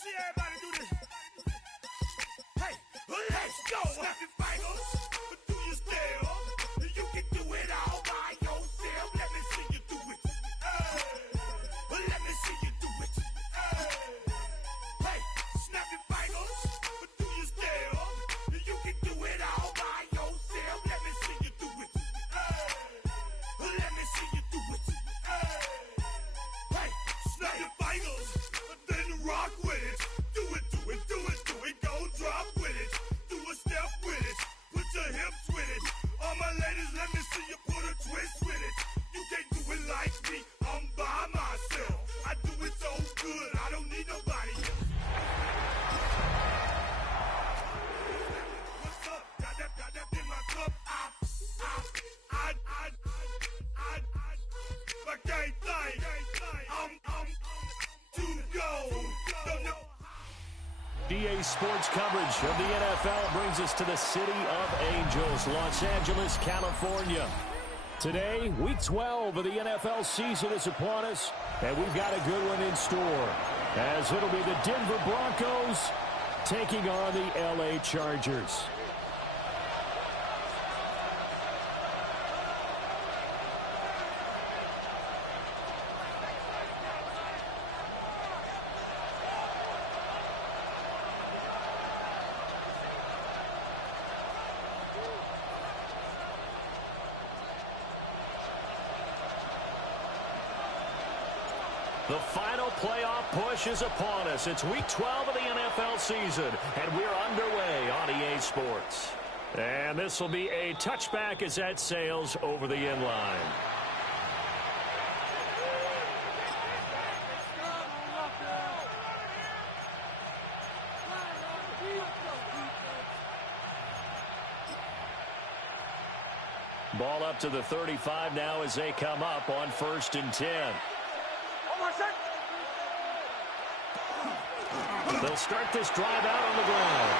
see everybody do this. Hey, let's go. Snap your fingers, do your step. You can do it all by yourself. Let me see you do it. Let me see you do it. Hey, snap your fingers, do your step. You can do it all by yourself. Let me see you do it. Let me see you do it. Hey, snap your fingers, then rock with it. Do it, do it, do it, do it. Go drop with it. Do a step with it. Put your hips with it. All my ladies, let me see you put a twist with it. You can't do it like me. I'm by myself. I do it so good. I don't need nobody else. What's up? Got that in my cup. I can't think. I'm to go. Don't know. DA Sports coverage of the NFL brings us to the City of Angels, Los Angeles, California. Today, Week 12 of the NFL season is upon us, and we've got a good one in store, as it'll be the Denver Broncos taking on the LA Chargers. The final playoff push is upon us. It's Week 12 of the NFL season, and we're underway on EA Sports. And this will be a touchback as that sails over the end line. Ball up to the 35 now as they come up on 1st and 10. They'll start this drive out on the ground.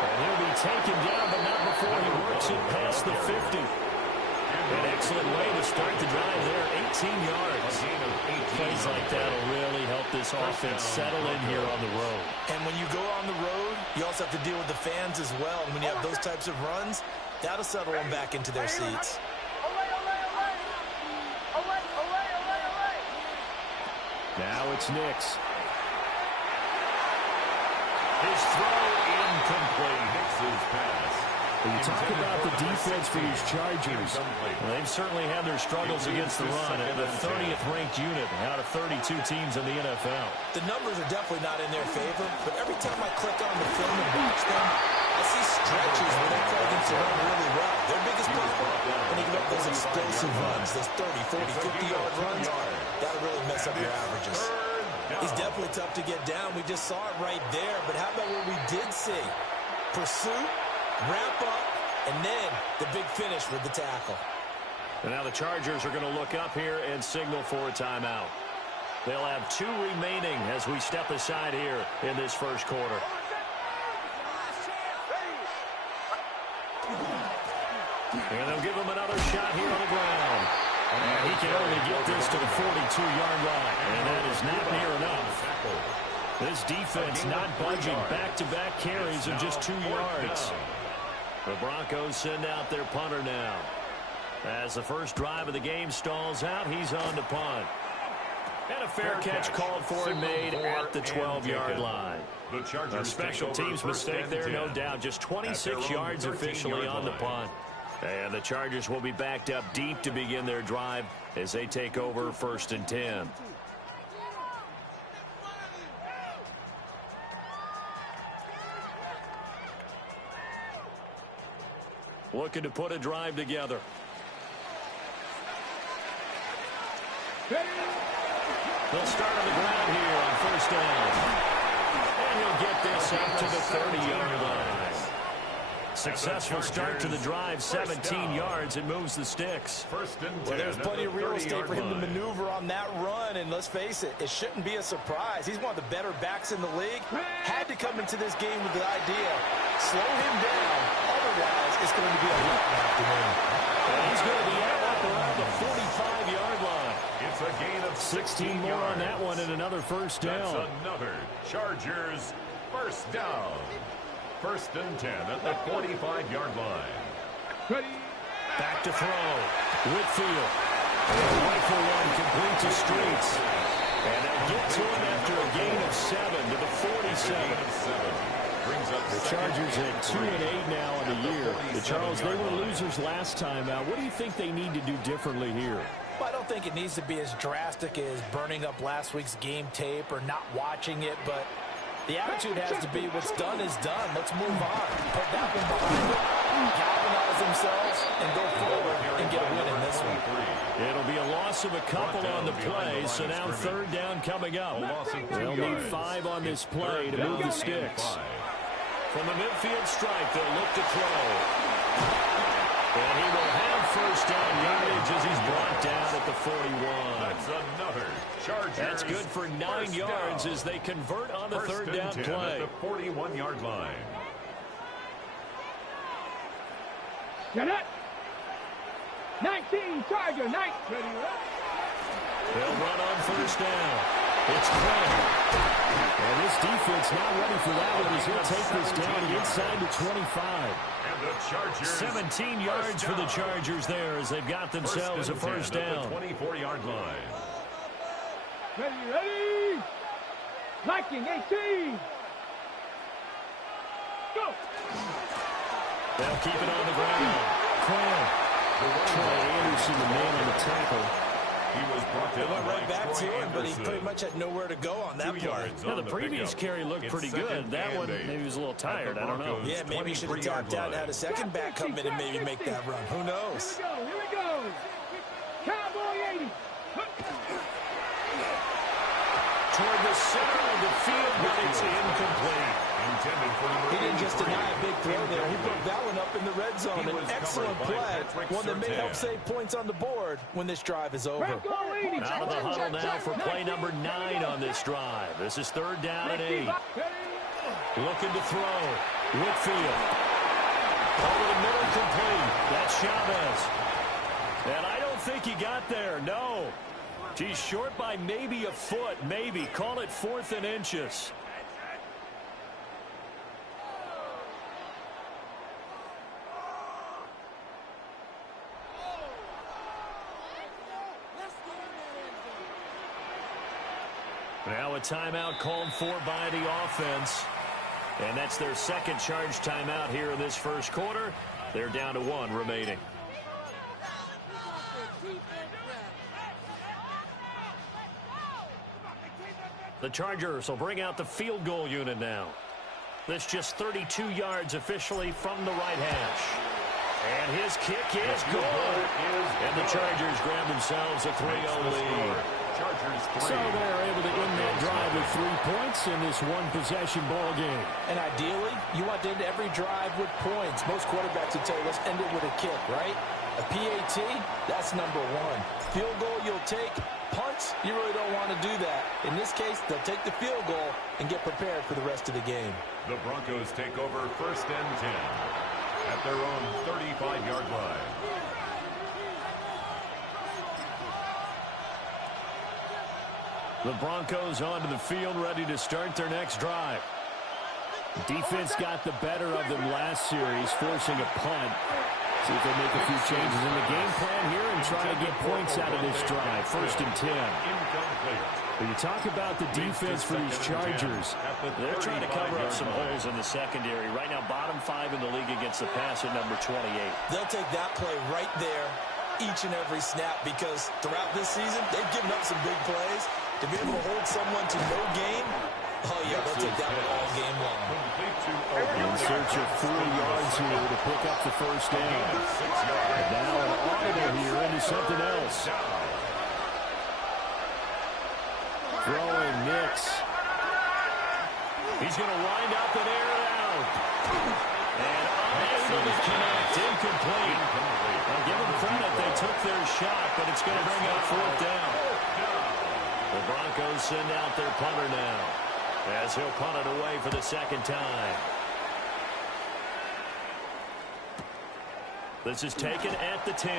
And he'll be taken down, but not before he works it past the 50. An excellent way to start the drive there, 18 yards. Plays like that will really help this offense settle in here on the road. And when you go on the road, you also have to deal with the fans as well. And when you have those types of runs, that'll settle them back into their seats. Now it's Nix. His throw incomplete. Nix's pass. When you talk about the defense for these Chargers, well, they've certainly had their struggles against the run. The 30th ranked unit out of 32 teams in the NFL. The numbers are definitely not in their favor, but every time I click on the film and watch them, I see stretches where they play against the run really well. Their biggest problem, when they give up those explosive runs, those 30, 40, 50-yard runs, that'll really mess up your averages. He's definitely tough to get down. We just saw it right there. But how about what we did see? Pursuit, ramp up, and then the big finish with the tackle. And now the Chargers are going to look up here and signal for a timeout. They'll have 2 remaining as we step aside here in this first quarter. And they'll give him another shot here on the ground. And he can only get this to the 42-yard line. And that is not near enough. This defense not budging. Back-to-back carries of just 2 yards. The Broncos send out their punter now. As the first drive of the game stalls out, he's on to punt. And a fair catch called for and made at the 12-yard line. A special teams mistake there, no doubt. Just 26 yards officially on the punt. And the Chargers will be backed up deep to begin their drive as they take over 1st and 10. Looking to put a drive together. They'll start on the ground here on 1st down. And he'll get this up to the 30-yard line. Successful start to the drive, 17 yards. It moves the sticks. Well, there's plenty of real estate for him to maneuver on that run, and let's face it, it shouldn't be a surprise. He's one of the better backs in the league. Had to come into this game with the idea, slow him down, otherwise it's going to be a long afternoon. And he's going to be out up around the 45-yard line. It's a gain of 16 more on that one and another first down. That's another Chargers first down. First and 10 at the 45-yard line. Back to throw. Whitfield. Rifle one complete to Streets. And they'll get to him after a gain of 7 to the 47. The Chargers at 2-8 now in the year. Charles, they were losers last time out. What do you think they need to do differently here? Well, I don't think it needs to be as drastic as burning up last week's game tape or not watching it, but the attitude has to be what's done is done. Let's move on. Put that one behind them, galvanize themselves, and go forward and get a win in this one. It'll be a loss of a couple on the play, so now third down coming up. They'll need 5 on this play to move the sticks. From the midfield stripe, they'll look to throw. And he will have first down yardage as he's brought down at the 41. That's another Chargers. That's good for 9 yards as they convert on the third down play. At the 41-yard line. Get it. 19, Charger, 19. They'll run on first down. It's Quinn. And this defense not ready for that one as he'll take this down inside the 25. And the Chargers 17 yards for the Chargers there as they've got themselves a first down. At the 24-yard line. Ready. Liking 18. Go. They'll keep it on the ground. Quinn. Troy Anderson, the man on the tackle. He was brought down. They went right back to him, but he pretty much had nowhere to go on that play. Yeah, the previous carry looked pretty good. That one, maybe he was a little tired. I don't know. Yeah, maybe he should have tapped out and had a second back come in and maybe make that run. Who knows? Here we go. Cowboy 80. Toward the center of the field, but it's incomplete. He didn't just deny a big throw there. He put that one up in the red zone. An excellent play. One that may help save points on the board when this drive is over. Out of the huddle now for play number 9 on this drive. This is third down and 8. Looking to throw. Whitfield. Over the middle, complete. That's Chavez. And I don't think he got there. No. He's short by maybe a foot. Maybe. Call it 4th and inches. Now a timeout called for by the offense. And that's their second charge timeout here in this first quarter. They're down to 1 remaining. The Chargers will bring out the field goal unit now. This just 32 yards officially from the right hash. And his kick is good. And the Chargers grab themselves a 3-0 lead. So they're able to end that drive with 3 points in this one-possession ball game. And ideally, you want to end every drive with points. Most quarterbacks would tell you, let's end it with a kick, right? A PAT, that's number 1. Field goal you'll take. Punts, you really don't want to do that. In this case, they'll take the field goal and get prepared for the rest of the game. The Broncos take over first and 10 at their own 35-yard line. The Broncos onto the field, ready to start their next drive. Defense got the better of them last series, forcing a punt. See if they make a few changes in the game plan here and try to get points out of this drive. First and 10. When you talk about the defense for these Chargers, they're trying to cover up some holes in the secondary. Right now, bottom 5 in the league against the pass at number 28. They'll take that play right there each and every snap because throughout this season, they've given up some big plays. To be able to hold someone to no gain, oh yeah, they'll take that one all game long. In search of 4 yards here to pick up the first down. And now an audible here into something else. Throwing Nix. He's going to wind up and air it out. And unable to connect. Incomplete. I'll give them credit. They took their shot, but it's going to bring up 4th down. The Broncos send out their punter now as he'll punt it away for the second time. This is taken at the 10.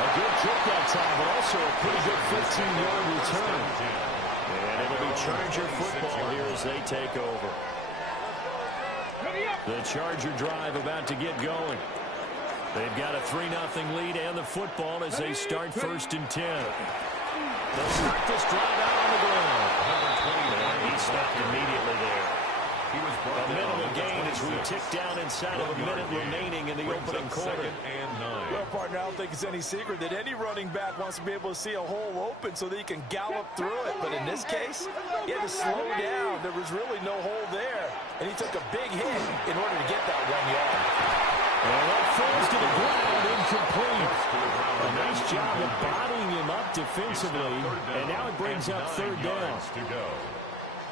A good kick that time, but also a pretty good 15-yard return. And it'll be Charger football here as they take over. The Charger drive about to get going. They've got a 3-0 lead and the football as they start 1st and 10. They'll start this drive out on the ground. And he stopped immediately there. A minimal gain as we tick down inside of a minute remaining in the opening quarter. Well, partner, I don't think it's any secret that any running back wants to be able to see a hole open so that he can gallop through it. But in this case, he had to slow down. There was really no hole there. And he took a big hit in order to get that 1 yard. And that falls to the ground, incomplete. A nice job of bodying him up defensively. And now it brings up 3rd down.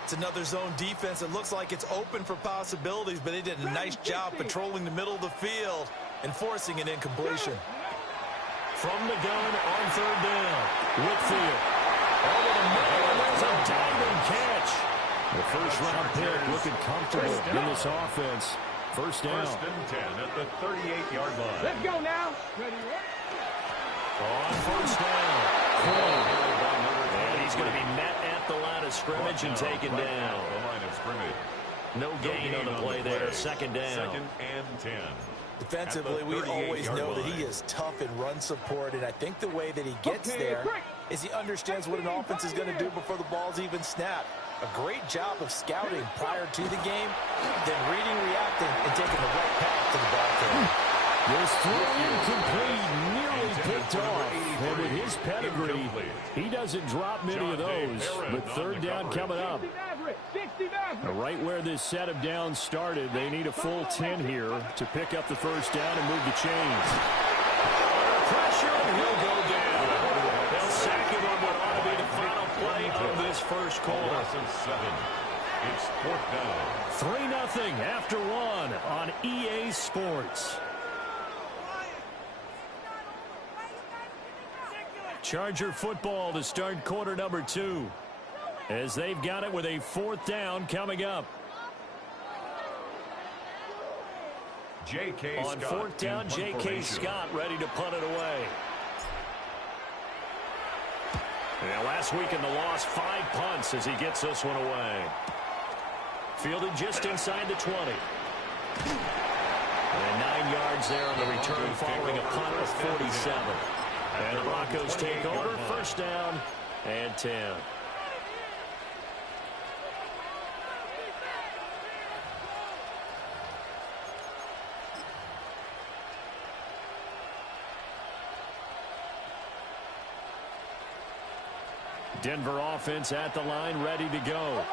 It's another zone defense. It looks like it's open for possibilities, but they did a nice job patrolling the middle of the field and forcing an incompletion. From the gun on 3rd down. Whitfield. Over the middle, and there's a diving catch. The first-round pick looking comfortable in this offense. 1st down. 1st and 10 at the 38-yard line. Let's go now. Ready? On 1st down. And he's going to be met at the line of scrimmage and taken down. The line of scrimmage. No gain on the play there. 2nd down. 2nd and 10. Defensively, we always know that he is tough in run support, and I think the way that he gets there is he understands what an offense is going to do before the ball's even snapped. A great job of scouting prior to the game, then reading, reacting, and taking the right path to the ball carrier. This throw incomplete, nearly picked off. And with his pedigree, he doesn't drop many of those. But 3rd down coming up. Right where this set of downs started, they need a full 10 here to pick up the 1st down and move the chains. Pressure, and he'll go down. They'll sack him on what ought to be the final play of this 1st quarter. It's 4th down. 3-0 after 1 on EA Sports. Charger football to start quarter number 2. As they've got it with a 4th down coming up. J.K. On 4th down, J.K. Scott ready to punt it away. And last week in the loss, 5 punts as he gets this one away. Fielded just inside the 20. And 9 yards there on the return following a punt of 47. And the Broncos take over, 1st down and 10. Denver offense at the line, ready to go.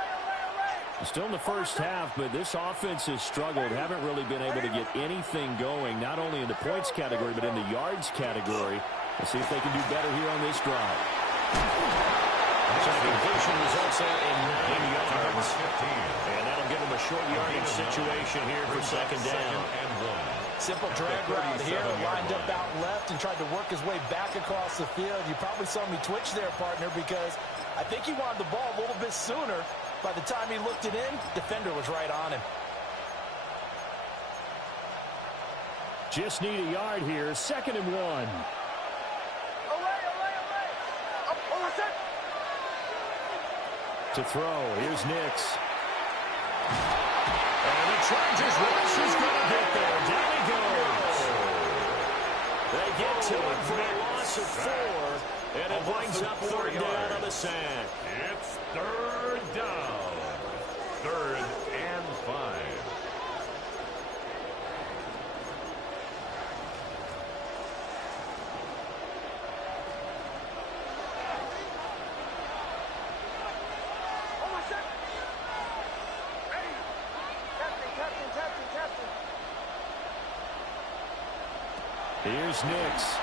Still in the 1st half, but this offense has struggled. Haven't really been able to get anything going, not only in the points category, but in the yards category. We'll see if they can do better here on this drive. So the completion results in 9 yards. And that'll give them a short yardage situation here for 2nd down. Simple drag route here, lined up out left and tried to work his way back across the field. You probably saw me twitch there, partner, because I think he wanted the ball a little bit sooner. By the time he looked it in, defender was right on him. Just need a yard here, 2nd and 1. To throw, here's Nix. And the Chargers rush is going to get there. Down he goes. They get to him for a loss of 4, and it brings up 3rd down on the sack. It's 3rd down. 3rd and 5. Here's Nix.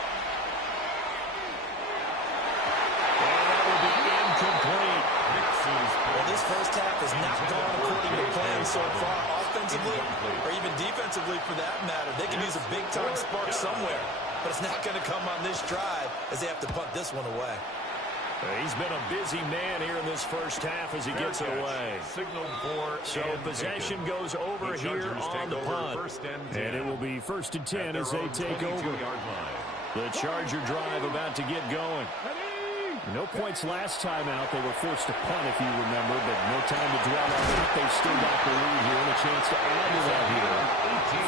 And that will be incomplete. Well, this 1st half has not gone according to plan so far, offensively or even defensively for that matter. They can use a big-time spark somewhere, but it's not going to come on this drive as they have to punt this one away. He's been a busy man here in this 1st half as he gets it away. So possession goes over here on the punt. And it will be 1st and 10 as they take over. The Charger drive about to get going. No points last time out. They were forced to punt, if you remember, but no time to dwell on that. They've still got the lead here and a chance to add to that here.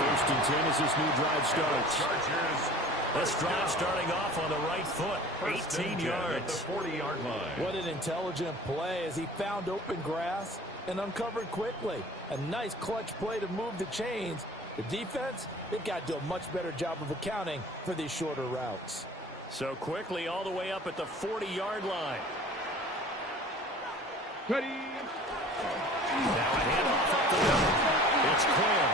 1st and 10 as this new drive starts. This drive starting off on the right foot. 18 yards. At the 40-yard line. What an intelligent play as he found open grass and uncovered quickly. A nice clutch play to move the chains. The defense, they've got to do a much better job of accounting for these shorter routes. So quickly all the way up at the 40-yard line. Ready. Now a handoff up the middle. It's Quinn.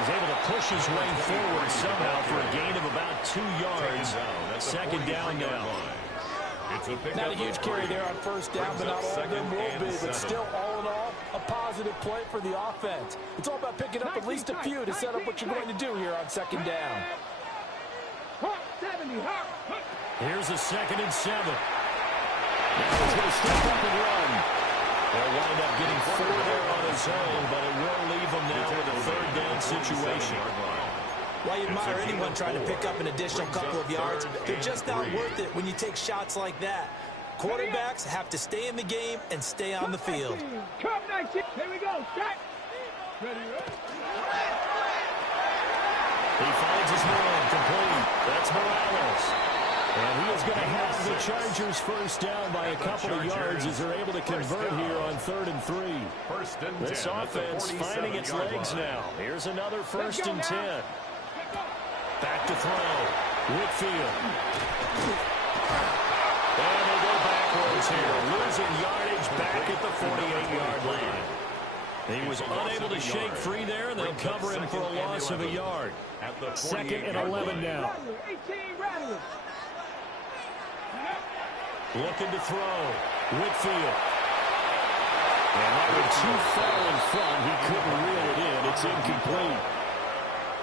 He's able to push his way forward somehow for a gain of about 2 yards. 2nd down now. Not a huge carry there on 1st down, but not all of them will be. But still, all in all, a positive play for the offense. It's all about picking up at least a few to set up what you're going to do here on 2nd down. Here's a 2nd and 7. Now he's going to step up and run. They'll wind up getting 4 there on his own, but it will leave him now with a 3rd down situation. Why you admire anyone trying to pick up an additional couple of yards, they're just not worth it when you take shots like that. Quarterbacks have to stay in the game and stay on the field. Here we go. Set. Ready. He finds his man complete. That's Morales. And he is going to have the Chargers 1st down by a couple of yards as they're able to convert here on 3rd and 3. This offense finding its legs now. Here's another 1st and 10. Back to throw. Whitfield. And they go backwards here. Losing yardage back at the 48-yard line. He was unable to shake free there, and they'll cover him for a loss of a yard. 2nd and 11 now. Looking to throw. Whitfield. And that was too far in front. He couldn't reel it in. It's incomplete.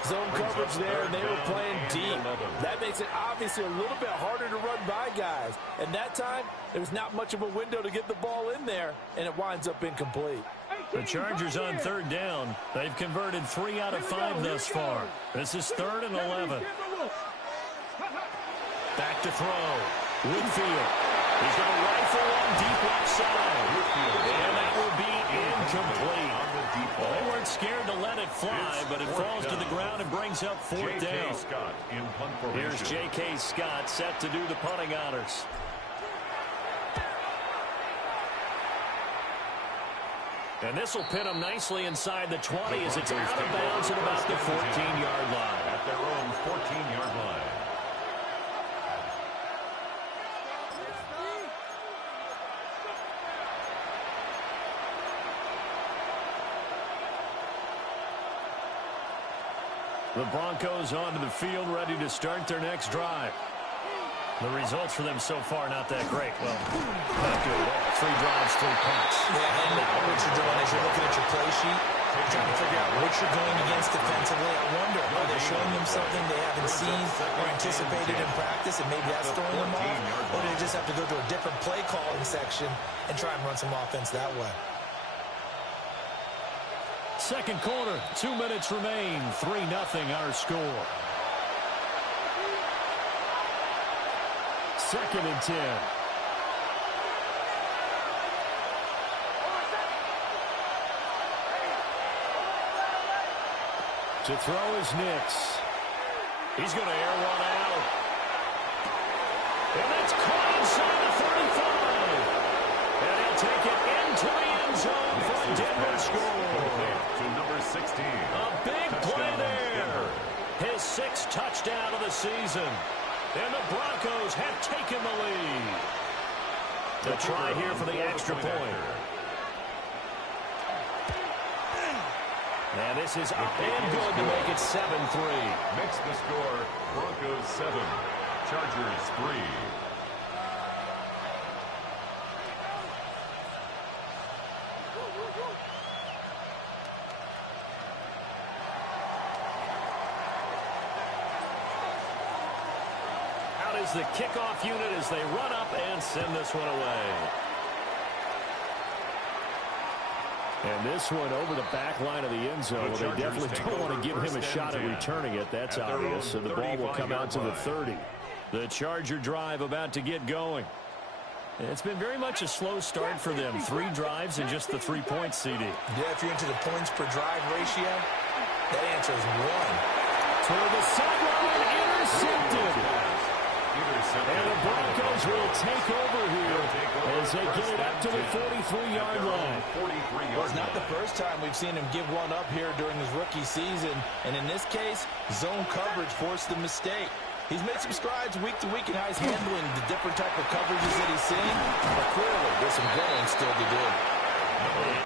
Zone coverage there, and they were playing deep. That makes it obviously a little bit harder to run by guys. And that time, there was not much of a window to get the ball in there, and it winds up incomplete. The Chargers on 3rd down. They've converted 3 out of 5 thus far. This is 3rd and 11. Back to throw. Whitfield. He's going to rifle one deep left side. And that will be incomplete. Well, they weren't scared to let it fly, but it falls to the ground and brings up 4th down. Here's J.K. Scott set to do the punting honors. And this will pin them nicely inside the 20 as it's out of bounds at about the 14-yard line. At their own 14-yard line. The Broncos onto the field, ready to start their next drive. The results for them so far not that great. Well, not good at all. 3 drives, 3 punts. Yeah, and now what you're doing is you're looking at your play sheet, trying to figure out what you're going against defensively. I wonder, are they showing them something they haven't seen or anticipated in practice, and maybe that's throwing them off? Or do they just have to go to a different play calling section and try and run some offense that way? 2nd quarter, 2 minutes remain. 3-0 our score. 2nd and 10. To throw is Nix. He's going to air one out. And that's caught inside the 35. And he'll take it into the end zone for a Denver score. To number 16. A big play there. His 6th touchdown of the season. And the Broncos have taken the lead. They'll try here for the extra point. And this is up and good to make it 7-3. Makes the score Broncos 7, Chargers 3. Is the kickoff unit as they run up and send this one away. And this one over the back line of the end zone. Well, they definitely don't want to give him a shot at returning it. That's obvious. So the ball will come out to the 30. The Charger drive about to get going. It's been very much a slow start for them. 3 drives and just the 3 points, CD. Yeah, if you're into the points per drive ratio, that answer is 1. To the sideline, intercepted. And the Broncos will take over here as they get it up to the 43-yard line. Well, it's not the first time we've seen him give one up here during his rookie season. And in this case, zone coverage forced the mistake. He's made some strides week to week in how he's handling the different type of coverages that he's seeing. But clearly, there's some growing still to do.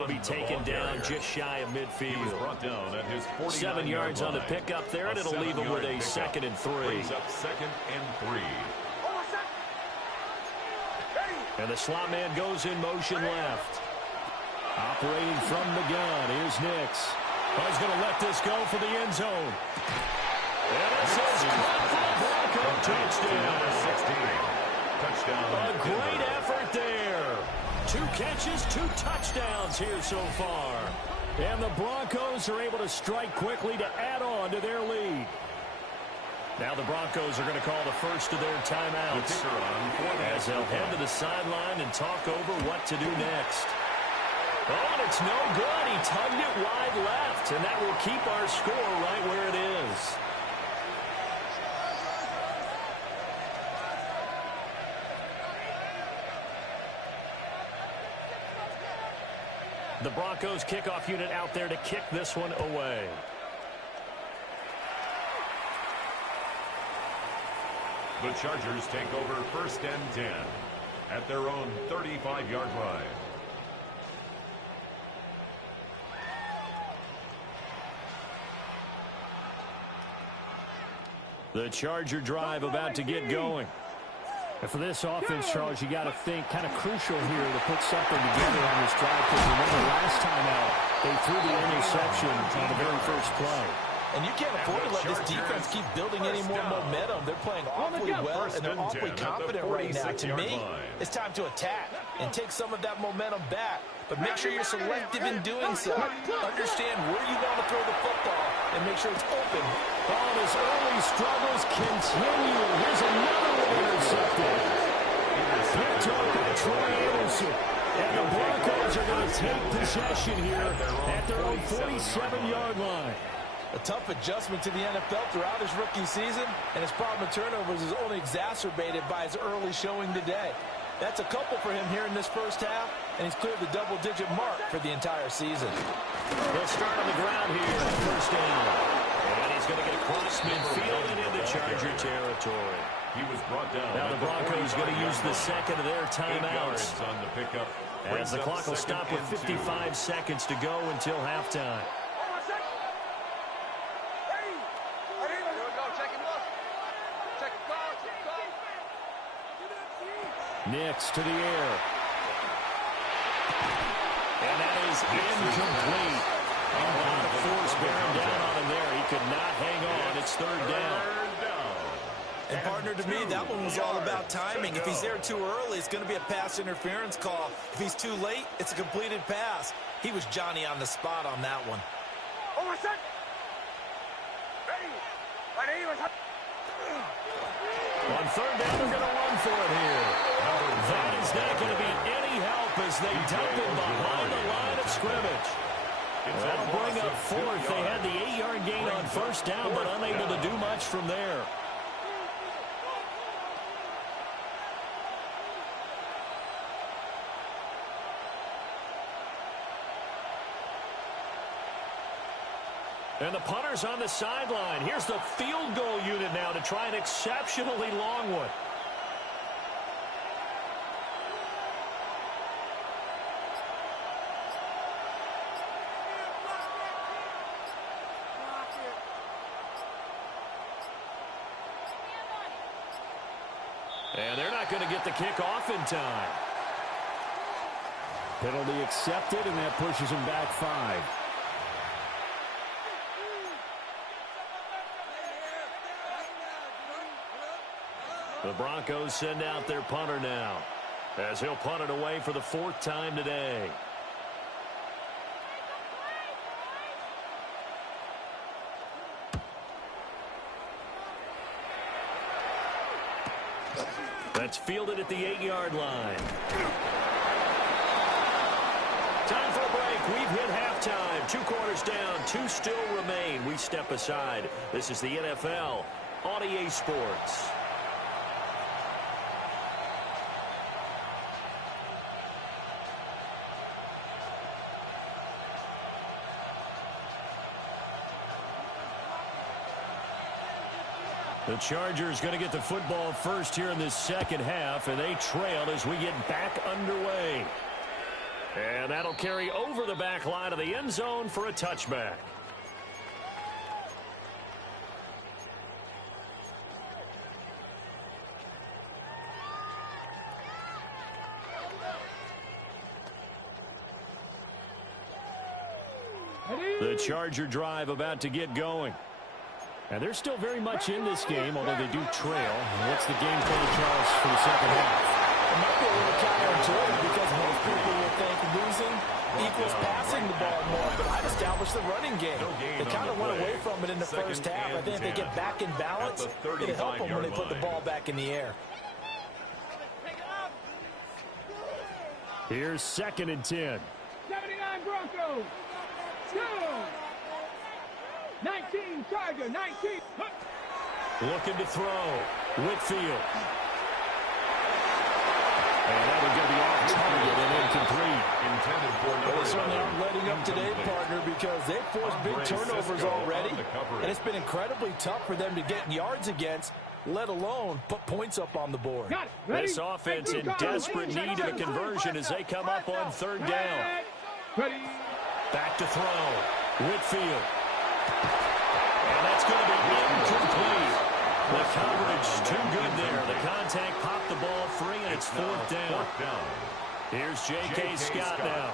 Will be taken down just shy of midfield. He was brought down at his 7 yards on the pickup there, and it'll leave him with a 2nd and 3. Brings up 2nd and 3. And the slot man goes in motion left. Operating from the gun, here's Nix. He's going to let this go for the end zone. And this is caught for a Bronco touchdown. Touchdown. A great effort there. 2 catches, 2 touchdowns here so far. And the Broncos are able to strike quickly to add on to their lead. Now the Broncos are going to call the first of their timeouts as they'll head to the sideline and talk over what to do next. Oh, and it's no good. He tugged it wide left, and that will keep our score right where it is. The Broncos kickoff unit out there to kick this one away. The Chargers take over 1st and 10 at their own 35-yard line. The Charger drive about to get going. And for this offense, Charles, you got to think kind of crucial here to put something together on this drive, because remember last time out, they threw the interception on the very first play. And you can't afford to let this defense keep building any more momentum. They're playing awfully well, and they're awfully confident right now. To me, it's time to attack and take some of that momentum back. But make sure you're selective in doing so. Understand where you want to throw the football and make sure it's open. Oh, his early struggles continue. Here's another one intercepted. Picked up by Troy Anderson. And the Broncos are going to take possession here at their own 47-yard line. A tough adjustment to the NFL throughout his rookie season, and his problem with turnovers is only exacerbated by his early showing today. That's a couple for him here in this first half, and he's cleared the double-digit mark for the entire season. He'll start on the ground here at 1st down. And he's going to get across midfield and into Charger territory. He was brought down. Now the Broncos going to use the second of their timeouts. On the pickup. As the clock will stop with 55 seconds to go until halftime. Nix to the air. And that is incomplete. A lot of force bearing down on him there. He could not hang on. It's 3rd down. And partner, to me, that one was all about timing. If he's there too early, it's going to be a pass interference call. If he's too late, it's a completed pass. He was Johnny on the spot on that one. On third down, they're going to run for it here. That is not going to be any help as they dump it behind the line of scrimmage. That'll bring up fourth. They had the 8-yard gain on first down, but unable to do much from there. And the punter's on the sideline. Here's the field goal unit now to try an exceptionally long one. And they're not going to get the kick off in time. Penalty accepted, and that pushes him back 5. The Broncos send out their punter now, as he'll punt it away for the 4th time today. That's fielded at the 8-yard line. Time for a break. We've hit halftime. 2 quarters down. 2 still remain. We step aside. This is the NFL on EA Sports. The Chargers going to get the football first here in this second half, and they trail as we get back underway. And that'll carry over the back line of the end zone for a touchback. The Charger drive about to get going. And they're still very much in this game, although they do trail. What's the game plan, Charles, for the second half? It might be a little counterintuitive because most people will think losing equals passing the ball more, but I'd establish the running game. They kind of went away from it in the first half. I think if they get back in balance, it'll help them when they put the ball back in the air. Here's 2nd and 10. 79 Broncos. 2. 19 Charger. 19. Looking to throw. Whitfield. And that would get the off target and incomplete. Well, they certainly aren't letting up today, partner, because they've forced big turnovers already. And it's been incredibly tough for them to get yards against, let alone put points up on the board. This offense in desperate need of a conversion as they come up on 3rd down. Back to throw. Whitfield. And that's going to be incomplete. The coverage too good there. The contact popped the ball free, and it's 4th down. Here's J.K. Scott now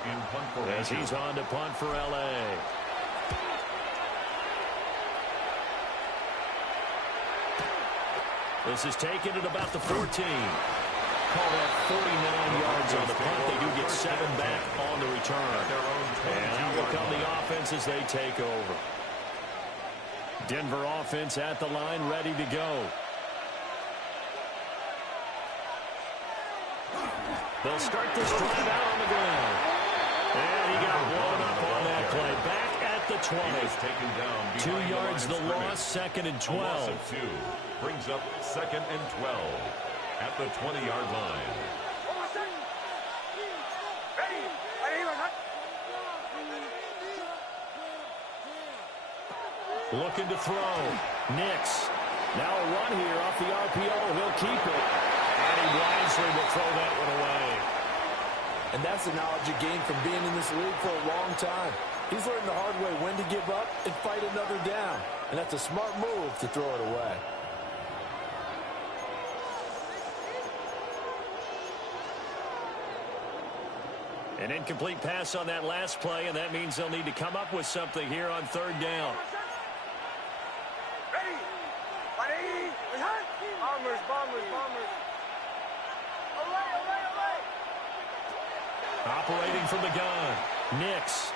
as he's on to punt for L.A. This is taken at about the 14. Call that 49 yards on the punt. They do get 7 back on the return. And out will come the offense as they take over. Denver offense at the line, ready to go. They'll start this drive out on the ground. And he got blown up on that play. Back at the 20. 2 yards the loss, 2nd and 12. Brings up 2nd and 12 at the 20-yard line. Looking to throw. Nix. Now a run here off the RPO. He'll keep it. And he wisely will throw that one away. And that's the knowledge you gain from being in this league for a long time. He's learned the hard way when to give up and fight another down. And that's a smart move to throw it away. An incomplete pass on that last play, and that means they'll need to come up with something here on 3rd down. Bombers. Operating from the gun. Nix.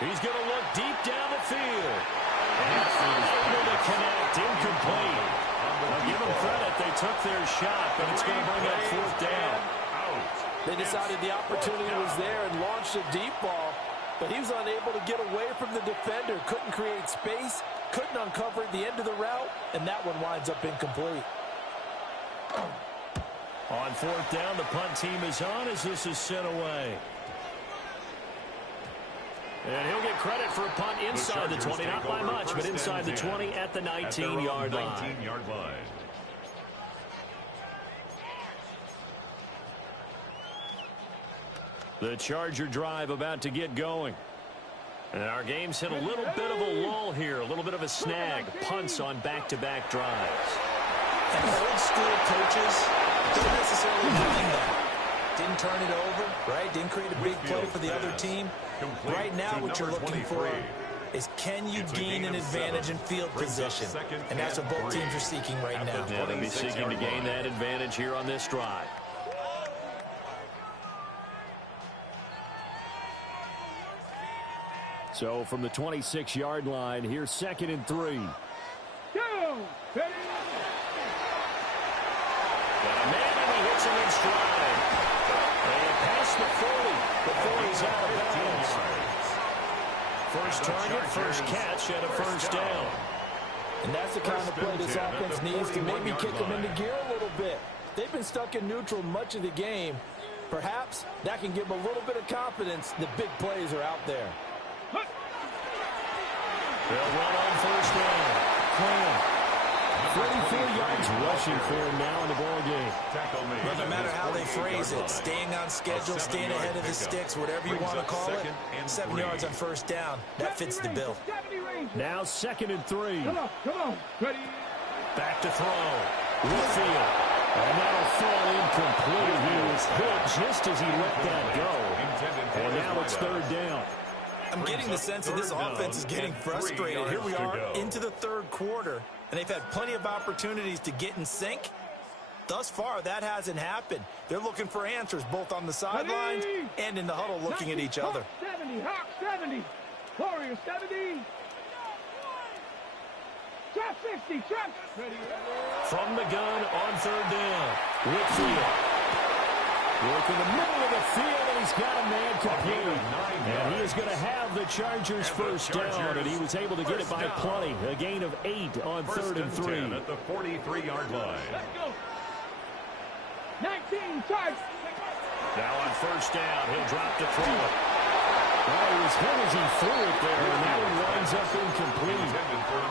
He's going to look deep down the field. And unable to connect. Incomplete. Well, give them credit. They took their shot, but it's going to bring up fourth down. They decided the opportunity was there and launched a deep ball, but he was unable to get away from the defender. Couldn't create space, couldn't uncover the end of the route, and that one winds up incomplete. On fourth down, the punt team is on as this is sent away. And he'll get credit for a punt inside the 20, not by much, but inside the 20 at the 19-yard line. The Charger drive about to get going. And our game's hit a little bit of a lull here, a little bit of a snag. Punts on back-to-back drives. And old school coaches don't necessarily doing that. Didn't turn it over, right? Didn't create a big play for the other team. Right now what you're looking for is can you gain an advantage in field position? And that's what both teams are seeking right now. Yeah, they'll be seeking to gain that advantage here on this drive. So from the 26-yard line, here's 2nd and 3. Go! Ready? Got a man and he hits him in stride. And past the 40 before he's out of bounds. First target, first catch, and a first down. And that's the kind of play this offense needs to maybe kick them into gear a little bit. They've been stuck in neutral much of the game. Perhaps that can give them a little bit of confidence that big plays are out there. They'll run on first down. Clam. 34 yards rushing for him now in the ball game. Well, no matter how they phrase it, staying on schedule, staying ahead of the sticks, whatever you want to call it, 7 yards on first down, that fits the bill. Now 2nd and 3. Come on, ready? Back to throw. Whitfield. And that'll fall incomplete. He was hit just as he let that go. And now it's 3rd down. I'm getting the sense that this offense is getting frustrated. Here we are into the 3rd quarter, and they've had plenty of opportunities to get in sync. Thus far, that hasn't happened. They're looking for answers both on the sidelines and in the huddle looking at each other. 70, Hawk 70, Warrior 70. Trap 60, trap. Ready. From the gun on 3rd down. Whitfield. Work in the middle of the field, and he's got a man complete. And he is going to have the Chargers first down, and he was able to get it by plenty. A gain of 8 on 3rd and 3. At the 43-yard line. Let's go. 19, charge. Now on first down, he'll drop to throw it. Well, he was hit as he threw it there, and that one winds up incomplete.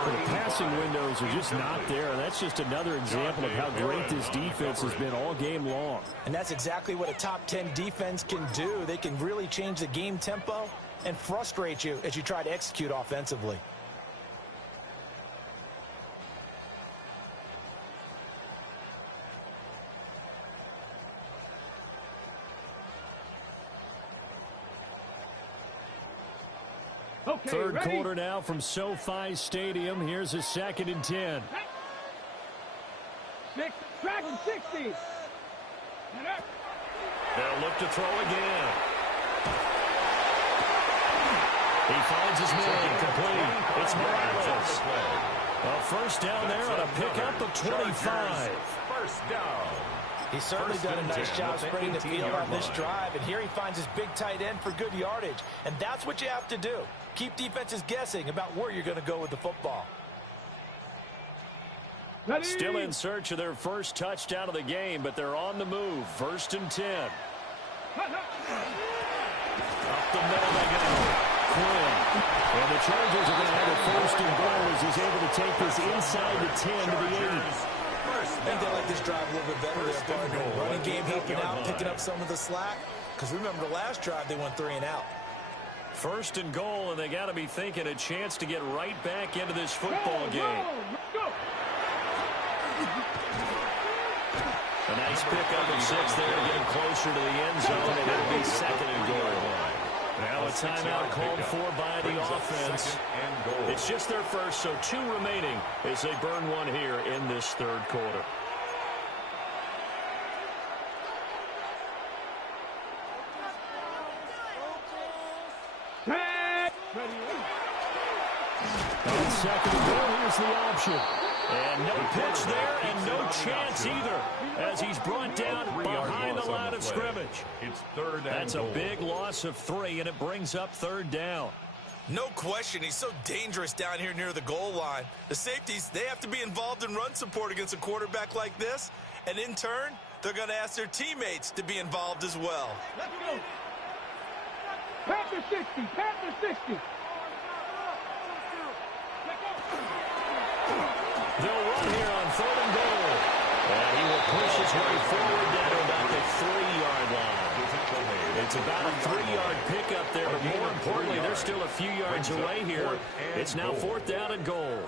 The passing windows are just not there. That's just another example of how great this defense has been all game long. And that's exactly what a top 10 defense can do. They can really change the game tempo and frustrate you as you try to execute offensively. Okay, 3rd ready? quarter now from SoFi Stadium. Here's a 2nd and 10. 6, track and 60. And up. They'll look to throw again. He finds his man complete. It's Morales. A first down there on a pickup of 25. First down. He's certainly done a nice job spreading the field on this drive, and here he finds his big tight end for good yardage. And that's what you have to do. Keep defenses guessing about where you're going to go with the football. Ready? Still in search of their first touchdown of the game, but they're on the move. 1st and 10. Up the middle they go. Quinn. And the Chargers are going to have a 1st and goal as he's able to take this inside the 10 to the 8. I think they like this drive a little bit better. They're partner. Running game helping out, picking up some of the slack. Because remember, the last drive they went 3 and out. 1st and goal, and they got to be thinking a chance to get right back into this football game. Go. A nice pickup of 6 there, getting closer to the end zone, and it'll be 2nd and goal. Now a timeout called for by the offense. It's just their first, so 2 remaining as they burn one here in this 3rd quarter. Tag. Ready. On 2nd and goal, here's the option. And no pitch there and no chance either as he's brought down behind the line of scrimmage. It's third and That's a goal. big loss of 3, and it brings up third down. No question, he's so dangerous down here near the goal line. The safeties, they have to be involved in run support against a quarterback like this. And in turn, they're going to ask their teammates to be involved as well. Let's go. Panther 60. Panther 60. They'll run here on third and goal. And he will push his way forward down to about the 3-yard line. It's about a 3-yard pickup there, but more importantly, they're still a few yards away here. It's now 4th down and goal.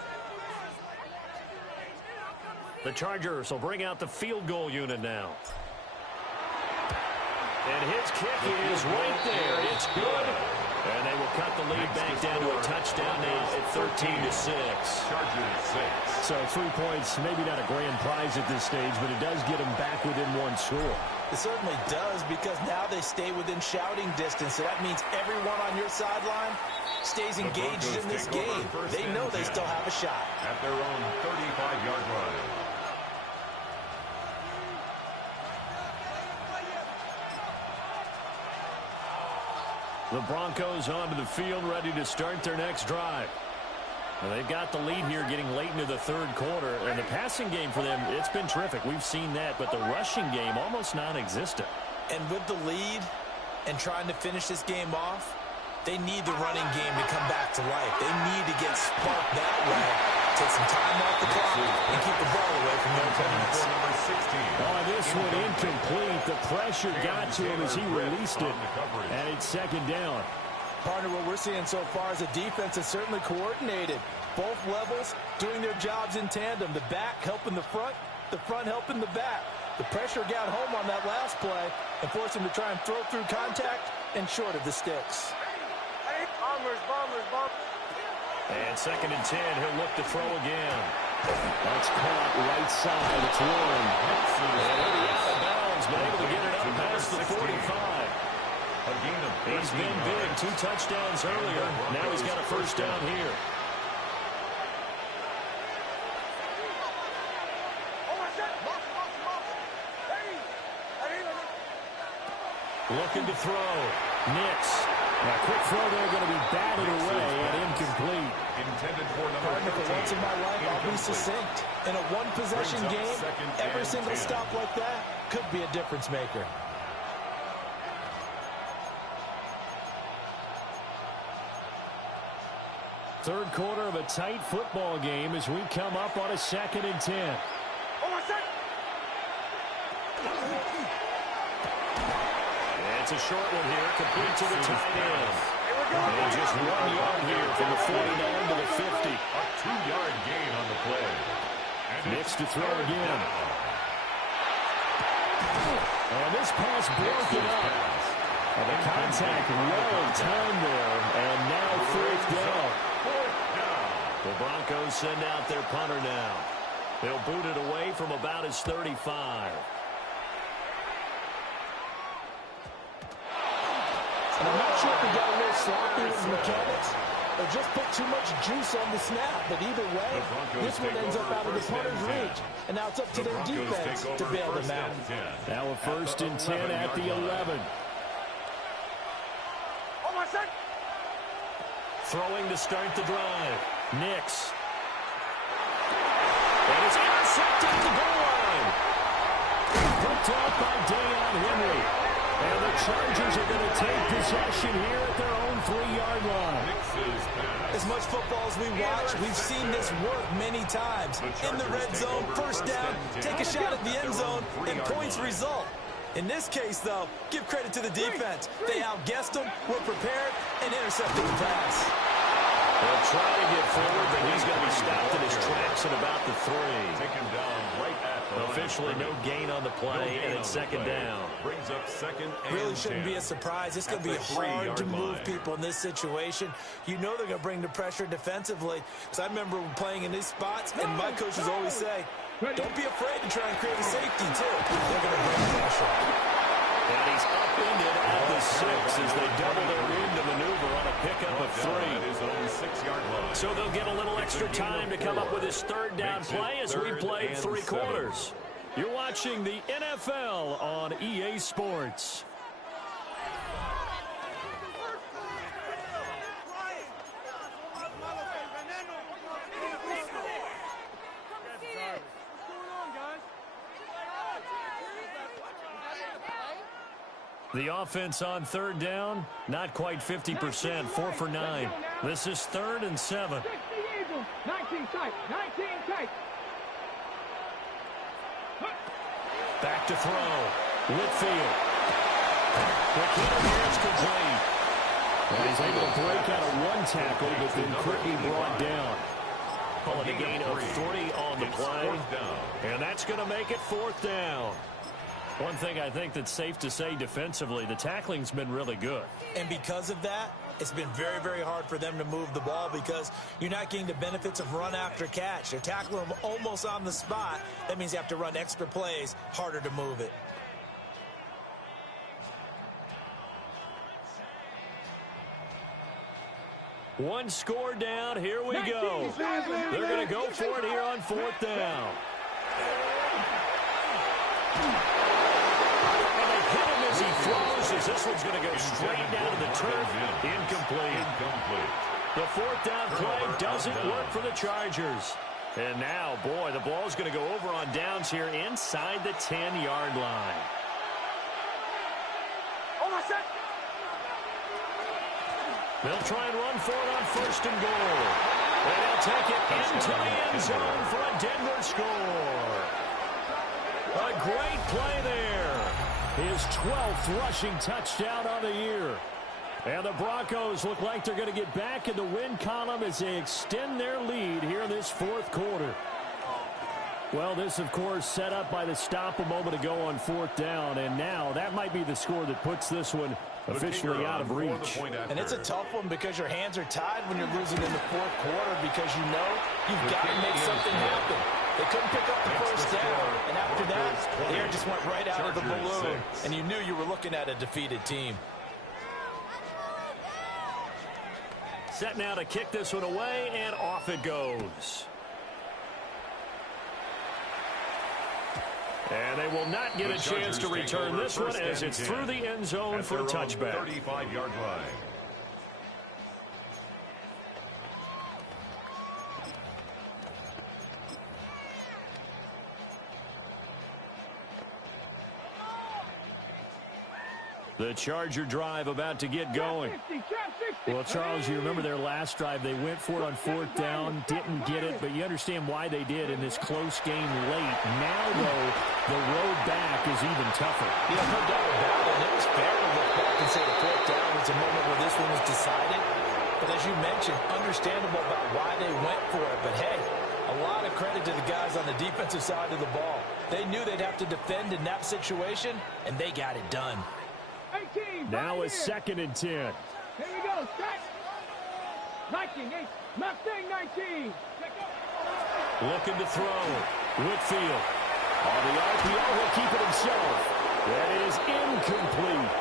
The Chargers will bring out the field goal unit now. And his kick is right there. It's good. And they will cut the lead back down to a touchdown at 13-6. Chargers 6. So 3 points, maybe not a grand prize at this stage, but it does get them back within 1 score. It certainly does, because now they stay within shouting distance. So that means everyone on your sideline stays engaged in this game. They know they still have a shot. At their own 35-yard line. The Broncos onto the field, ready to start their next drive. Well, they've got the lead here getting late into the 3rd quarter, and the passing game for them, it's been terrific. We've seen that, but the rushing game almost non-existent. And with the lead and trying to finish this game off, they need the running game to come back to life. They need to get sparked that way, take some time off the clock, and keep the ball away from their opponents. Oh, this one incomplete. The pressure got to him as he released it, and it's 2nd down. Partner, what we're seeing so far is a defense is certainly coordinated. Both levels doing their jobs in tandem. The back helping the front helping the back. The pressure got home on that last play and forced him to try and throw through contact and short of the sticks. And 2nd and 10, he'll look to throw again. That's caught right side. It's Warren. And out of bounds, but able to get it up past the 45. He's been big. 2 touchdowns earlier. Now he's got a 1st down here. Looking to throw. Nix. Now, quick throw there, going to be batted away and incomplete. Intended for number Partner, for 15. once in my life, I'll be succinct. In a one-possession game, every single stop like that could be a difference maker. Third quarter of a tight football game as we come up on a 2nd and 10. It's a short one here, complete to the tight end. And just 1 yard here from the 49 to the 50. A 2-yard gain on the play. Nix to throw again. And this pass broken up. And the contact well timed there. And now 4th down. The Broncos send out their punter now. They'll boot it away from about his 35. And I'm not sure if he got a little sloppy with his mechanics or just put too much juice on the snap. But either way, this one ends up out of the punter's reach. And now it's up to their defense to bail them out. Now a 1st and 10 at the 11. Throwing to start the drive. Nix. And it's intercepted at the goal line. Picked off by Deion Henry. And the Chargers are going to take possession here at their own 3-yard line. As much football as we watch, we've seen this work many times. In the red zone, 1st down, take a shot at the end zone, and points result. In this case, though, give credit to the defense. They outguessed them, were prepared, and intercepted the pass. They'll try to get forward, but he's going to be stopped in his tracks at about the 3. Taken down right at the Officially no gain on the play, and it's 2nd down. Brings up 2nd and Really shouldn't 10. be a surprise. It's going to be hard to move people in this situation. You know they're going to bring the pressure defensively. Because I remember playing in these spots, and my coaches always say, don't be afraid to try and create a safety, too. They're going to bring pressure. And he's upended at the 6 as they double their wind to maneuver on a pickup of 3. So they'll get a little extra time to come up with his third down play as we played 3 quarters. You're watching the NFL on EA Sports. The offense on third down, not quite 50%, 4 for 9. This is 3rd and 7. 19 tight, 19 tight. Back to throw. Whitfield. The kick is complete. And he's able to break out of 1 tackle, but then quickly brought down. Calling a gain of 3 on the play. And that's going to make it 4th down. One thing I think that's safe to say defensively, the tackling's been really good. And because of that, it's been very, very hard for them to move the ball because you're not getting the benefits of run after catch. They're tackling them almost on the spot. That means you have to run extra plays, harder to move it. One score down. Here we go. They're going to go for it here on 4th down. And they hit him as he throws, as this one's going to go straight down to the turf. Incomplete. The 4th down play doesn't work for the Chargers. And now, boy, the ball's going to go over on downs here inside the 10-yard line. They'll try and run for it on 1st and goal. And they'll take it into the end zone for a Denver score. A great play there. His 12th rushing touchdown on the year. And the Broncos look like they're going to get back in the win column as they extend their lead here in this 4th quarter. Well, this, of course, set up by the stop a moment ago on 4th down. And now that might be the score that puts this one officially out of reach. And it's a tough one because your hands are tied when you're losing in the 4th quarter because you know you've got to make something happen. They couldn't pick up the 1st down, and after that, the air just went right out of the balloon, and you knew you were looking at a defeated team. Set now to kick this one away, and off it goes. And they will not get a chance to return this one as it's through the end zone for a touchback. 35-yard line. The Charger drive about to get going. Well, Charles, you remember their last drive. They went for it on 4th down, didn't get it, but you understand why they did in this close game late. Now, though, the road back is even tougher. Yeah, no doubt about it. And it was fair to look back and say the 4th down was a moment where this one was decided. But as you mentioned, understandable about why they went for it. But, hey, a lot of credit to the guys on the defensive side of the ball. They knew they'd have to defend in that situation, and they got it done. Now a 2nd and 10. Here we go. Set. 19. Mustang 19. Looking to throw. Whitfield. On the RPO, he'll keep it himself. That is incomplete.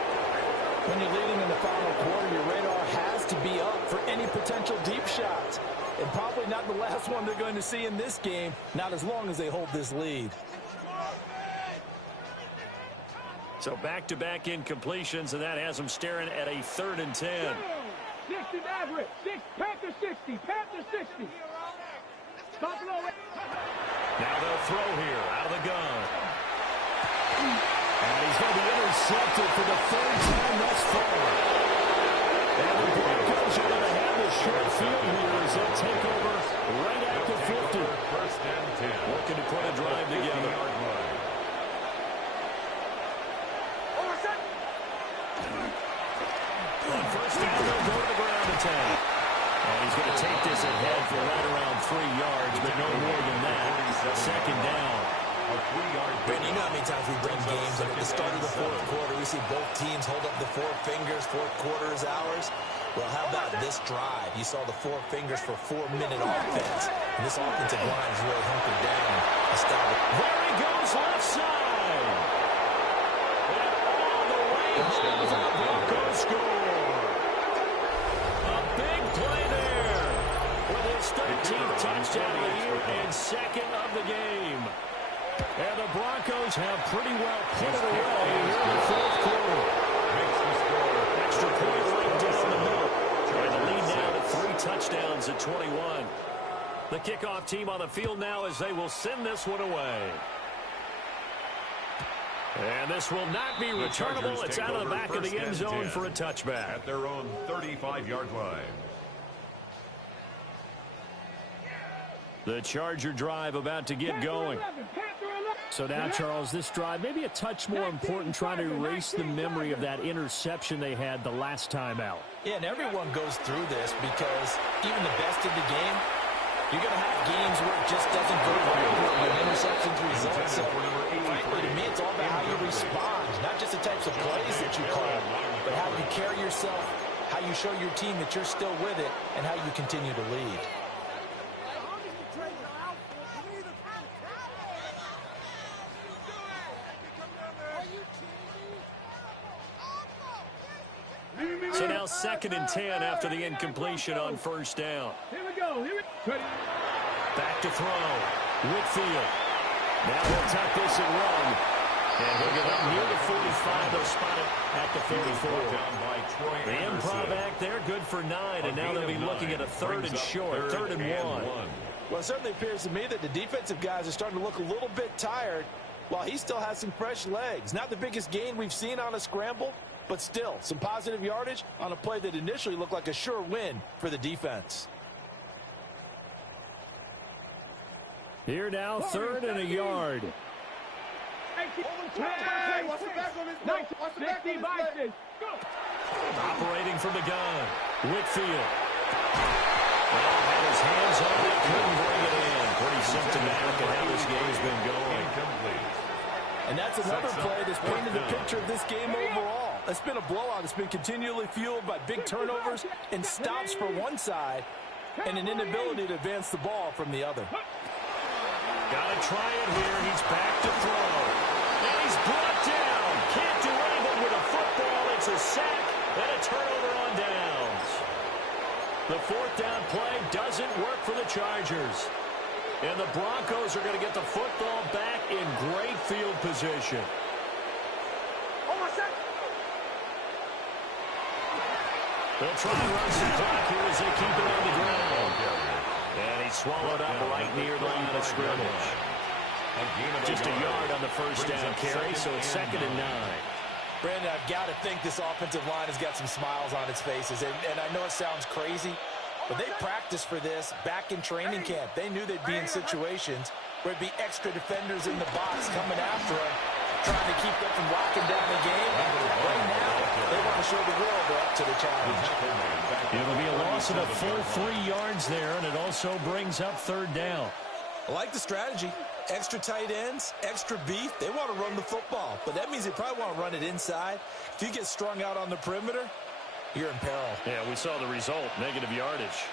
When you're leading in the final quarter, your radar has to be up for any potential deep shots. And probably not the last one they're going to see in this game, not as long as they hold this lead. So back-to-back incompletions, and that has them staring at a 3rd and 10. 60 average. Panther 60. Panther 60. Buffalo. Now they'll throw here out of the gun. And he's going to be intercepted for the 3rd time thus far. And the Broncos are going to have the short field here as they'll take over right at the 50. 1st and 10. Looking to put a drive together. On 1st down, they'll go to the ground attack. And he's going to take this ahead for right around 3 yards, but no more than that. 2nd down. Ben, you know how many times we bring games up at the start of the 4th quarter, we see both teams hold up the 4 fingers, 4th quarter is ours. Well, how about this drive? You saw the 4 fingers for 4-minute offense. And this offensive line is really hunkered down. There he goes, left side. And all the way home for the Broncos score. A big play there with his touchdown of the year and second of the game. And the Broncos have pretty well put it away here in the fourth quarter. Extra point right down the middle. And the lead now to 3 touchdowns at 21. The kickoff team on the field now as they will send this one away. And this will not be returnable. It's out of the back of the end zone for a touchback. At their own 35-yard line. The Charger drive about to get going. So now, Charles, this drive maybe a touch more important, trying to erase the memory of that interception they had the last time out. Yeah, and everyone goes through this because even the best in the game, you're going to have games where it just doesn't go right when interceptions result. So, frankly, to me, it's all about how you respond, not just the types of plays that you call, but how you carry yourself, how you show your team that you're still with it, and how you continue to lead. So now 2nd and 10 after the incompletion on first down. Here we go. Back to throw. Whitfield. Now he'll tuck this and run. And he'll get up near the 45. They'll spot it at the 44. The improv act there, good for 9. And now they'll be looking at a 3rd and short. 3rd and 1. Well, it certainly appears to me that the defensive guys are starting to look a little bit tired while he still has some fresh legs. Not the biggest gain we've seen on a scramble, but still, some positive yardage on a play that initially looked like a sure win for the defense. Here now, 3rd and a yard. Operating from the gun. Whitfield. Well, had his hands on it, couldn't bring it in. Pretty symptomatic of how this game's been going. And that's another play that's painted the picture of this game overall. It's been a blowout. It's been continually fueled by big turnovers and stops for one side and an inability to advance the ball from the other. Got to try it here. He's back to throw. And he's brought down. Can't do anything with a football. It's a sack and a turnover on downs. The 4th down play doesn't work for the Chargers. And the Broncos are going to get the football back in great field position. They'll try and run some clock here as they keep it on the ground. And he's swallowed up right near the line of scrimmage. Just a yard on the first down carry, so it's 2nd and 9. Brandon, I've got to think this offensive line has got some smiles on its faces. And I know it sounds crazy, but they practiced for this back in training camp. They knew they'd be in situations where there'd be extra defenders in the box coming after them, trying to keep them from locking down the game. Right now, they want to show the world they're up to the challenge. It'll be a loss of a full 3 yards there, and it also brings up 3rd down. I like the strategy. Extra tight ends, extra beef. They want to run the football, but that means they probably want to run it inside. If you get strung out on the perimeter, you're in peril. Yeah, we saw the result, negative yardage.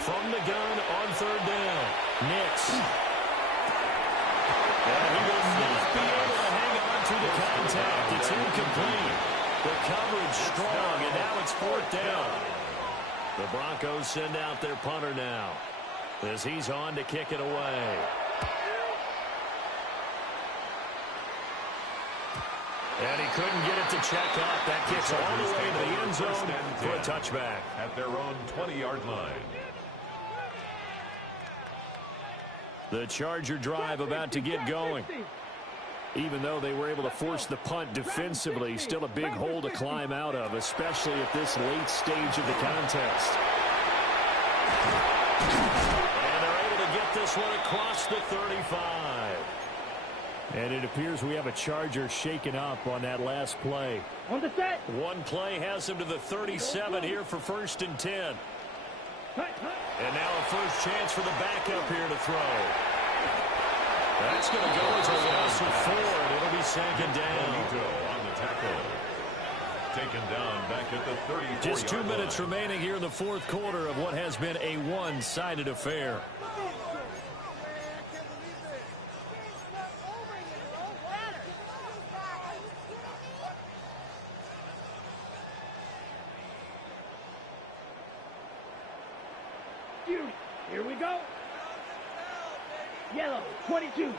From the gun on 3rd down, Nix. And he will not be able to hang on to the contact. It's incomplete. The coverage strong, and now it's 4th down. The Broncos send out their punter now as he's on to kick it away. And he couldn't get it to check up. That kicks all the way to the end zone for a touchback. At their own 20-yard line. The Charger drive about to get going. Even though they were able to force the punt defensively, still a big hole to climb out of, especially at this late stage of the contest. And they're able to get this one across the 35. And it appears we have a Charger shaken up on that last play. On the set. One play has him to the 37 here for 1st and 10. And now a first chance for the backup here to throw. That's going to go as a loss of 4, and it'll be 2nd down. On the tackle. Taken down back at the 34. Just 2 minutes remaining here in the 4th quarter of what has been a one-sided affair. Yellow, 22.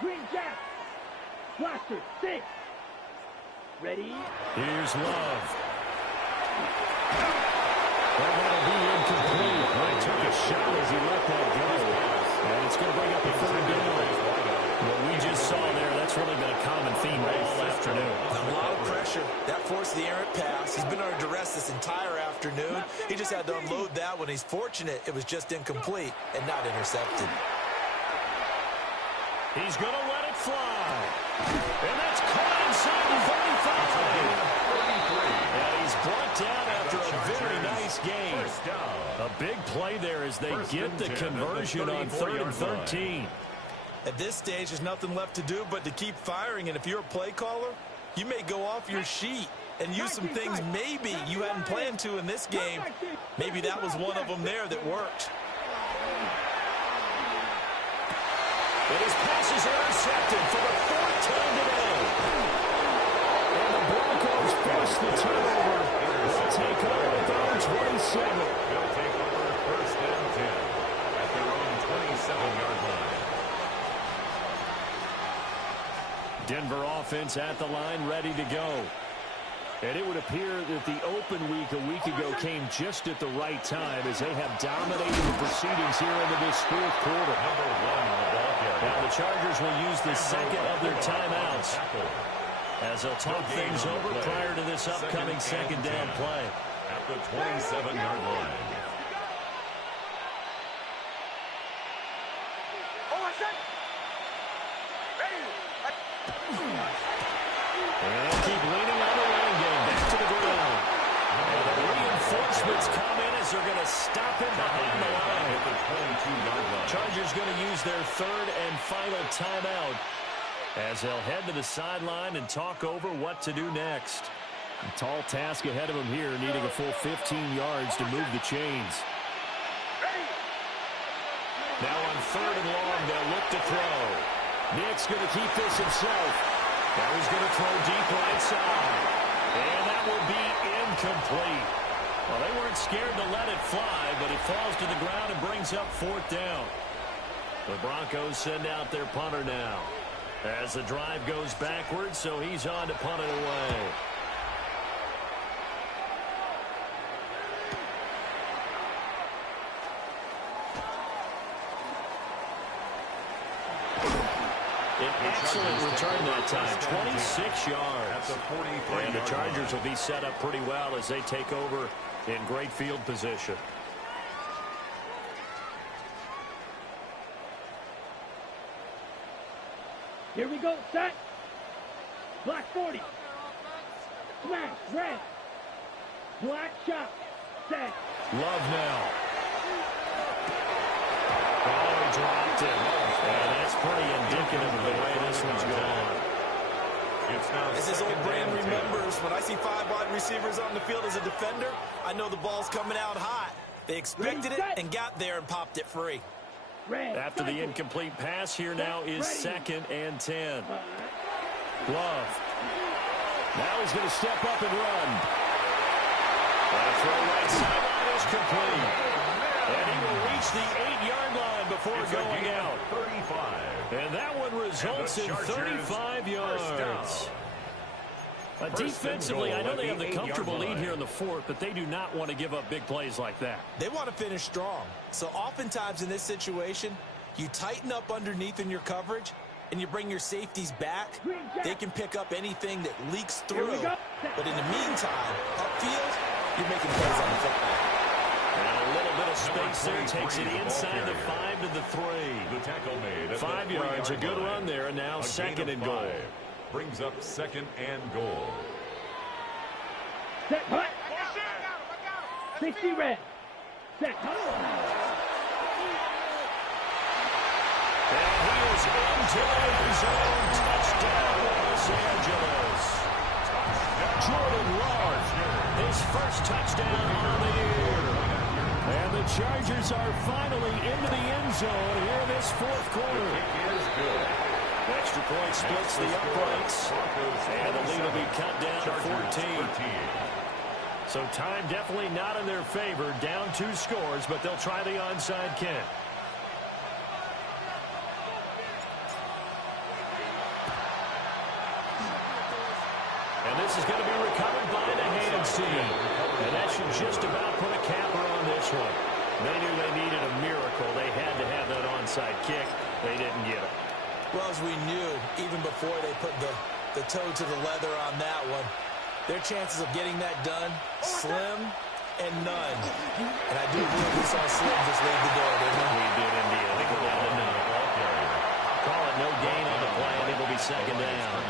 Green Jack. Blaster, 6. Ready? Here's Love. Well, that'll be incomplete. He took a shot as he let that go. And it's going to bring up a third down. What we just saw there, that's really been a common theme all afternoon. A lot of pressure. That forced the errant pass. He's been under duress this entire afternoon. He just had to unload that one. He's fortunate it was just incomplete and not intercepted. He's going to let it fly. And that's caught inside the 35. And he's brought down after a very nice game. A big play there as they get the conversion on 3rd and 13. At this stage, there's nothing left to do but to keep firing. And if you're a play caller, you may go off your sheet and use some things maybe you hadn't planned to in this game. Maybe that was one of them there that worked. And his pass is intercepted for the 4th time today. And the Broncos force the turnover. They'll take over at their own 27. They'll take over 1st and 10 at their own 27-yard line. Denver offense at the line, ready to go. And it would appear that the open week a week ago came just at the right time as they have dominated the proceedings here into this 4th quarter. Now the Chargers will use the second of their timeouts as they'll talk things over prior to this upcoming second down play. At the 27-yard line. And they'll keep leaning on the running game. Back to the ground. And the reinforcements come in as they're going to stop him behind the line. At the 22-yard line. Chargers going to use their 3rd and final timeout as they'll head to the sideline and talk over what to do next. A tall task ahead of them here, needing a full 15 yards to move the chains. Now on 3rd and long, they'll look to throw. Nick's going to keep this himself. Now he's going to throw deep right side. And that will be incomplete. Well, they weren't scared to let it fly, but it falls to the ground and brings up 4th down. The Broncos send out their punter now as the drive goes backwards, so he's on to punt it away. Excellent return that time, 26 yards. And the Chargers will be set up pretty well as they take over in great field position. Here we go, set. Black 40. Smash, red. Black shot, set. Love now. Oh, he dropped it. And that's pretty indicative of the way this one's gone. As his old brain remembers, when I see 5 wide receivers on the field as a defender, I know the ball's coming out hot. They expected it and got there and popped it free. After the incomplete pass, here now is 2nd and 10. Love. Now he's going to step up and run. That throw right sideline is complete. And he will reach the 8-yard line before going out. 35. And that one results in 35 yards. Defensively, I know they have the comfortable lead here in the 4th, but they do not want to give up big plays like that. They want to finish strong. So oftentimes in this situation, you tighten up underneath in your coverage, and you bring your safeties back. They can pick up anything that leaks through. But in the meantime, upfield, you're making plays on the football. And a little bit of space there takes it inside the 5 to the 3. The tackle made. 5 yards, a good run there, and now 2nd and goal. Brings up 2nd and goal. Set, hut. 60 red. Set, hut. And he is into the end zone. Touchdown, Los Angeles. Jordan Love, his first touchdown on the year. And the Chargers are finally into the end zone here in this 4th quarter. Kick is good. Extra point splits the uprights. And the lead will be cut down to 14. So time definitely not in their favor. Down 2 scores, but they'll try the onside kick. scene. And that should just about put a capper on this one. They knew they needed a miracle. They had to have that onside kick. They didn't get it. Well, as we knew, even before they put the toe to the leather on that one, their chances of getting that done, slim and none. And I do believe we saw Slim just leave the door, didn't we? We did indeed. I think we're down to none. Call it no gain on the play. I think it'll be second down.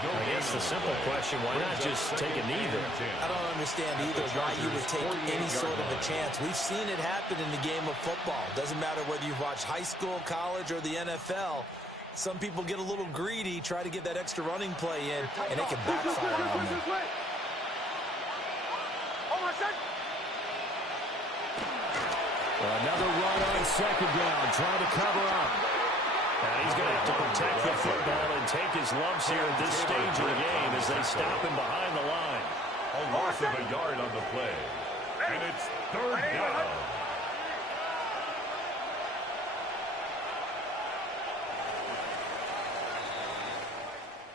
I guess the simple question, why not just take a knee there? I don't understand either why you would take any sort of a chance. We've seen it happen in the game of football. Doesn't matter whether you've watched high school, college, or the NFL. Some people get a little greedy, try to get that extra running play in, and it can backfire on them. Another run on second down, trying to cover up. Now he's going to have to protect the football and take his lumps here at this stage of the game as they stop him behind the line. A loss of a yard on the play. And it's third down.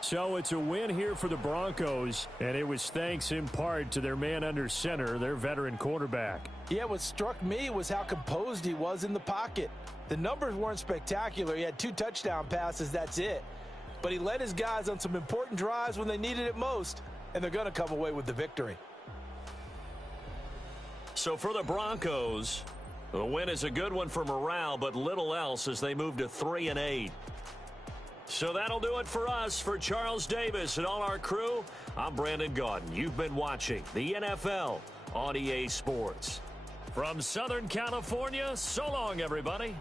So it's a win here for the Broncos, and it was thanks in part to their man under center, their veteran quarterback. Yeah, what struck me was how composed he was in the pocket. The numbers weren't spectacular. He had 2 touchdown passes, that's it. But he led his guys on some important drives when they needed it most, and they're going to come away with the victory. So for the Broncos, the win is a good one for morale, but little else as they move to 3-8. So that'll do it for us. For Charles Davis and all our crew, I'm Brandon Gaudin. You've been watching the NFL on EA Sports. From Southern California, so long, everybody.